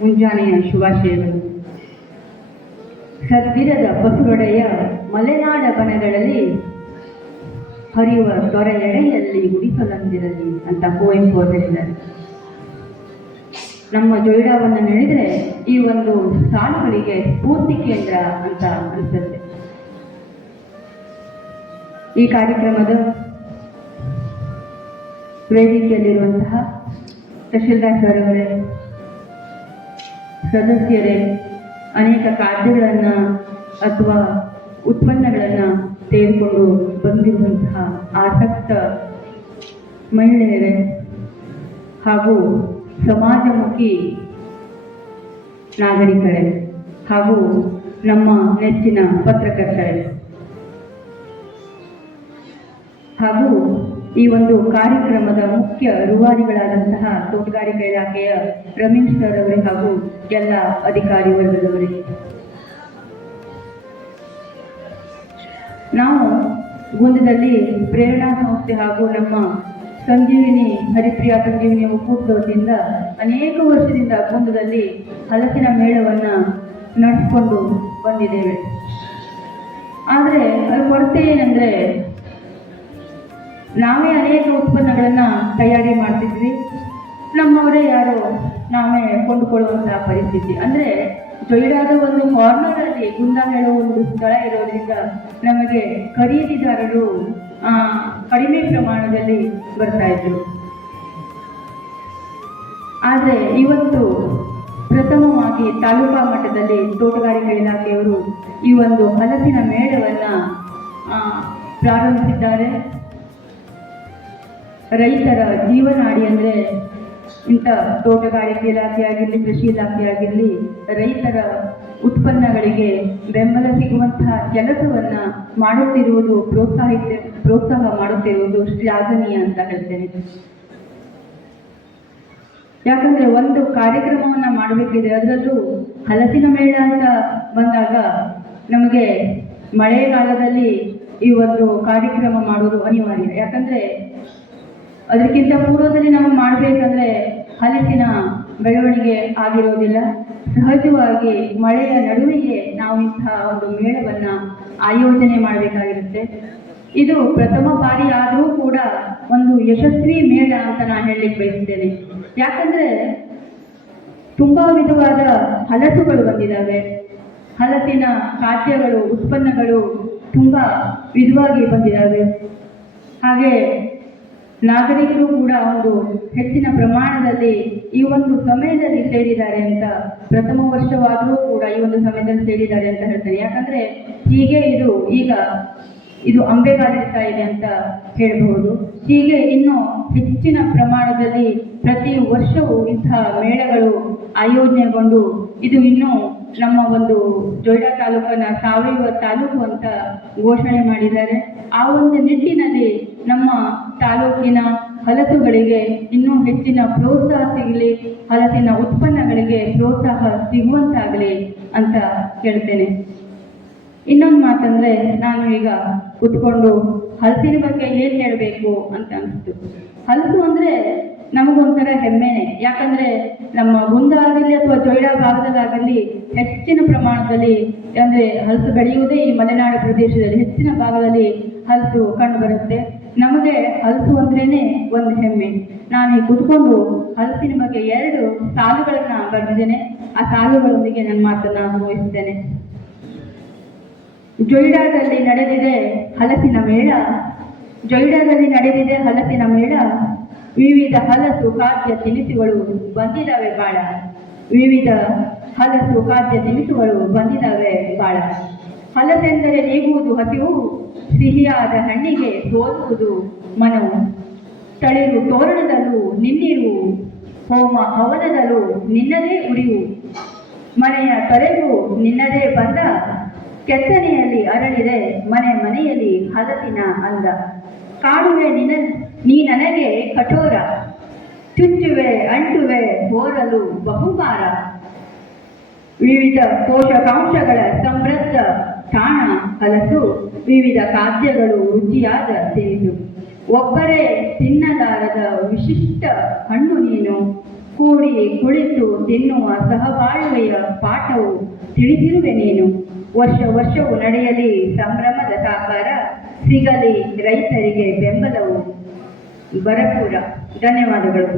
ಮುಂಜಾನೆಯ ಶುಭಾಶಯಗಳು. ಸದ್ದಿರದ ಬಸುರೊಡೆಯ ಮಲೆನಾಡ ಬನಗಳಲ್ಲಿ ಹರಿಯುವ ತೊರೆಯೆಡೆಯಲ್ಲಿ ಗುಡಿಸಲಂದಿರಲಿ ಅಂತ ಕುವೆಂಪು ಹೇಳಿದ್ದಾರೆ. ನಮ್ಮ ಜೊಯ್ಡಾವನ್ನು ನಡೆದರೆ ಈ ಒಂದು ಸಾಲುಗಳಿಗೆ ಸ್ಫೂರ್ತಿ ಕೇಂದ್ರ ಅಂತ ಅನಿಸುತ್ತೆ. ಈ ಕಾರ್ಯಕ್ರಮದ ವೇದಿಕೆಯಲ್ಲಿರುವಂತಹ ತಹಶೀಲ್ದಾರ್ ಸರ್ ಅವರೇ, ಸದಸ್ಯರೇ, ಅನೇಕ ಖಾದ್ಯಗಳನ್ನು ಅಥವಾ ಉತ್ಪನ್ನಗಳನ್ನು ತೆಗೆದುಕೊಂಡು ಬಂದಿರುವಂತಹ ಆಸಕ್ತ ಮಹಿಳೆಯರೇ ಹಾಗೂ ಸಮಾಜಮುಖಿ ನಾಗರಿಕರೇ ಹಾಗೂ ನಮ್ಮ ನೆಚ್ಚಿನ ಪತ್ರಕರ್ತರೇ ಹಾಗೂ ಈ ಒಂದು ಕಾರ್ಯಕ್ರಮದ ಮುಖ್ಯ ರೂವಾರಿಗಳಾದಂತಹ ತೋಟಗಾರಿಕೆ ಇಲಾಖೆಯ ರಮೇಶ್ ಸರ್ ಅವರೇ ಹಾಗೂ ಎಲ್ಲ ಅಧಿಕಾರಿ ವರ್ಗದವರಿಗೆ, ನಾವು ಗುಂದದಲ್ಲಿ ಪ್ರೇರಣಾ ಸಂಸ್ಥೆ ಹಾಗೂ ನಮ್ಮ ಸಂಜೀವಿನಿ ಹರಿಪ್ರಿಯಾ ಸಂಜೀವಿನಿ ಒಕ್ಕೂಟದಿಂದ ಅನೇಕ ವರ್ಷದಿಂದ ಗುಂದದಲ್ಲಿ ಹಲಸಿನ ಮೇಳವನ್ನು ನಡೆಸಿಕೊಂಡು ಬಂದಿದ್ದೇವೆ. ಆದರೆ ಅದು ಕೊರತೆ ಏನಂದರೆ, ನಾವೇ ಅನೇಕ ಉತ್ಪನ್ನಗಳನ್ನು ತಯಾರಿ ಮಾಡ್ತಿದ್ವಿ, ನಮ್ಮವರೇ ಯಾರೋ ನಾವೇ ಕೊಂಡುಕೊಳ್ಳುವಂತಹ ಪರಿಸ್ಥಿತಿ. ಅಂದರೆ ಜೊಯ್ಡಾದ ಒಂದು ಕಾರ್ನರಲ್ಲಿ ಗುಂದ ಹೇಳೋ ಒಂದು ಸ್ಥಳ ಇರೋದ್ರಿಂದ ನಮಗೆ ಖರೀದಿದಾರರು ಕಡಿಮೆ ಪ್ರಮಾಣದಲ್ಲಿ ಬರ್ತಾ ಇದ್ರು. ಆದರೆ ಇವತ್ತು ಪ್ರಥಮವಾಗಿ ತಾಲೂಕಾ ಮಟ್ಟದಲ್ಲಿ ತೋಟಗಾರಿಕೆ ಇಲಾಖೆಯವರು ಈ ಒಂದು ಹಲಸಿನ ಮೇಳವನ್ನು ಪ್ರಾರಂಭಿಸಿದ್ದಾರೆ. ರೈತರ ಜೀವನಾಡಿ ಅಂದರೆ ಇಂಥ ತೋಟಗಾರಿಕೆ ಇಲಾಖೆ ಆಗಿರಲಿ, ಕೃಷಿ ಇಲಾಖೆ ಆಗಿರಲಿ, ರೈತರ ಉತ್ಪನ್ನಗಳಿಗೆ ಬೆಂಬಲ ಸಿಗುವಂತಹ ಕೆಲಸವನ್ನು ಮಾಡುತ್ತಿರುವುದು, ಪ್ರೋತ್ಸಾಹ ಮಾಡುತ್ತಿರುವುದು ಶ್ಲಾಘನೀಯ ಅಂತ ಹೇಳ್ತೇನೆ. ಯಾಕಂದರೆ ಒಂದು ಕಾರ್ಯಕ್ರಮವನ್ನು ಮಾಡಬೇಕಿದೆ, ಅದರಲ್ಲೂ ಹಲಸಿನ ಮೇಳ ಅಂತ ಬಂದಾಗ ನಮಗೆ ಮಳೆಗಾಲದಲ್ಲಿ ಈ ಒಂದು ಕಾರ್ಯಕ್ರಮ ಮಾಡುವುದು ಅನಿವಾರ್ಯ. ಯಾಕಂದರೆ ಅದಕ್ಕಿಂತ ಪೂರ್ವದಲ್ಲಿ ನಾವು ಮಾಡಬೇಕಂದ್ರೆ ಹಲಸಿನ ಬೆಳವಣಿಗೆ ಆಗಿರೋದಿಲ್ಲ. ಸಹಜವಾಗಿ ಮಳೆಯ ನಡುವೆಯೇ ನಾವು ಇಂತಹ ಒಂದು ಮೇಳವನ್ನು ಆಯೋಜನೆ ಮಾಡಬೇಕಾಗಿರುತ್ತೆ. ಇದು ಪ್ರಥಮ ಬಾರಿ ಆದರೂ ಕೂಡ ಒಂದು ಯಶಸ್ವಿ ಮೇಳ ಅಂತ ನಾನು ಹೇಳಲಿಕ್ಕೆ ಬಯಸ್ತೇನೆ. ಯಾಕಂದರೆ ತುಂಬ ವಿಧವಾದ ಹಲಸುಗಳು ಬಂದಿದ್ದಾವೆ, ಹಲಸಿನ ಖಾದ್ಯಗಳು, ಉತ್ಪನ್ನಗಳು ತುಂಬ ವಿಧವಾಗಿ ಬಂದಿದ್ದಾವೆ. ಹಾಗೆ ನಾಗರಿಕರು ಕೂಡ ಒಂದು ಹೆಚ್ಚಿನ ಪ್ರಮಾಣದಲ್ಲಿ ಈ ಒಂದು ಸಮಯದಲ್ಲಿ ಸೇರಿದ್ದಾರೆ ಅಂತ, ಪ್ರಥಮ ವರ್ಷವಾದರೂ ಕೂಡ ಈ ಒಂದು ಸಮಯದಲ್ಲಿ ಸೇರಿದ್ದಾರೆ ಅಂತ ಹೇಳ್ತಾರೆ. ಯಾಕಂದರೆ ಹೀಗೆ ಇದು ಅಂಬೆಗಾಲಿಡ್ತಾ ಇದೆ ಅಂತ ಹೇಳಬಹುದು. ಹೀಗೆ ಇನ್ನೂ ಹೆಚ್ಚಿನ ಪ್ರಮಾಣದಲ್ಲಿ ಪ್ರತಿ ವರ್ಷವೂ ಇಂತಹ ಮೇಳಗಳು ಆಯೋಜನೆಗೊಂಡು ಇದು ಇನ್ನೂ ನಮ್ಮ ಒಂದು ಜೊಯ್ಡಾ ತಾಲೂಕನ್ನು ಸಾವಯವ ತಾಲೂಕು ಅಂತ ಘೋಷಣೆ ಮಾಡಿದ್ದಾರೆ. ಆ ಒಂದು ನಿಟ್ಟಿನಲ್ಲಿ ನಮ್ಮ ತಾಲೂಕಿನ ಹಲಸುಗಳಿಗೆ ಇನ್ನೂ ಹೆಚ್ಚಿನ ಪ್ರೋತ್ಸಾಹ ಸಿಗಲಿ, ಹಲಸಿನ ಉತ್ಪನ್ನಗಳಿಗೆ ಪ್ರೋತ್ಸಾಹ ಸಿಗುವಂತಾಗಲಿ ಅಂತ ಹೇಳ್ತೇನೆ. ಇನ್ನೊಂದು ಮಾತಂದರೆ, ನಾನು ಈಗ ಕುತ್ಕೊಂಡು ಹಲಸಿನ ಬಗ್ಗೆ ಏನು ಹೇಳಬೇಕು ಅಂತ ಅನಿಸ್ತು. ಹಲಸು ಅಂದರೆ ನಮಗೊಂಥರ ಹೆಮ್ಮೆನೆ. ಯಾಕಂದರೆ ನಮ್ಮ ಗುಂದ ಆಗಲಿ ಅಥವಾ ಜೊಯ್ಡಾ ಭಾಗದಲ್ಲಾಗಲಿ ಹೆಚ್ಚಿನ ಪ್ರಮಾಣದಲ್ಲಿ ಅಂದರೆ ಹಲಸು ಬೆಳೆಯುವುದೇ ಈ ಮಲೆನಾಡು ಪ್ರದೇಶದಲ್ಲಿ ಹೆಚ್ಚಿನ ಭಾಗದಲ್ಲಿ ಹಲಸು ಕಂಡು ಬರುತ್ತೆ. ನಮಗೆ ಹಲಸು ಅಂದ್ರೇ ಒಂದು ಹೆಮ್ಮೆ. ನಾನು ಈ ಕುತ್ಕೊಂಡು ಹಲಸಿನ ಬಗ್ಗೆ 2 ಸಾಲುಗಳನ್ನು ಬರೆದಿದ್ದೇನೆ. ಆ ಸಾಲುಗಳೊಂದಿಗೆ ನನ್ನ ಮಾತನ್ನು ಮುಗಿಸ್ತೇನೆ. ಜೊಯ್ಡಾದಲ್ಲಿ ನಡೆದಿದೆ ಹಲಸಿನ ಮೇಳ, ಜೊಯ್ಡಾದಲ್ಲಿ ನಡೆದಿದೆ ಹಲಸಿನ ಮೇಳ, ವಿವಿಧ ಹಲಸು ಖಾದ್ಯ ತಿನಿಸುಗಳು ಬಂದಿದ್ದಾವೆ ಬಾಳ, ವಿವಿಧ ಹಲಸು ಖಾದ್ಯ ತಿನಿಸುಗಳು ಬಂದಿದ್ದಾವೆ ಬಾಳ. ಹಲಸೆಂದರೆ ನೀಗುವುದು ಹಸಿವು, ಸಿಹಿಯಾದ ಹಣ್ಣಿಗೆ ಹೋಲುವುದು ಮನವು, ತಳಿರು ತೋರಣದಲ್ಲೂ ನಿನ್ನಿರು, ಹೋಮ ಹವನದಲ್ಲೂ ನಿನ್ನದೇ ಉರಿವು, ಮನೆಯ ತೊರೆಗೂ ನಿನ್ನದೇ ಬಂದ, ಕೆತ್ತನೆಯಲ್ಲಿ ಅರಳಿದೆ ಮನೆ ಮನೆಯಲ್ಲಿ ಹಲಸಿನ ಅಂದ, ಕಾಡುವೆ ನೀ ನನಗೆ ಕಠೋರ, ಚುಚ್ಚುವೆ ಅಂಟುವೆ ಹೋರಲು ಬಹುಮಾರ, ವಿವಿಧ ಪೋಷಕಾಂಶಗಳ ಸಮೃದ್ಧ ತಾಣ ಹಲಸು, ವಿವಿಧ ಖಾದ್ಯಗಳು ರುಚಿಯಾದ ತಿನಿಸು, ಒಬ್ಬರೇ ತಿನ್ನಲಾರದ ವಿಶಿಷ್ಟ ಹಣ್ಣು ನೀನು, ಕೂಡಿ ಕುಳಿತು ತಿನ್ನುವ ಸಹಬಾಳ್ವೆಯ ಪಾಠವು ತಿಳಿದಿರುವೆ ನೀನು. ವರ್ಷ ವರ್ಷವೂ ನಡೆಯಲಿ ಸಂಭ್ರಮದ ಸಾಕಾರ, ಸಿಗಲಿ ರೈತರಿಗೆ ಬೆಂಬಲವು ಭರಪೂರ. ಧನ್ಯವಾದಗಳು.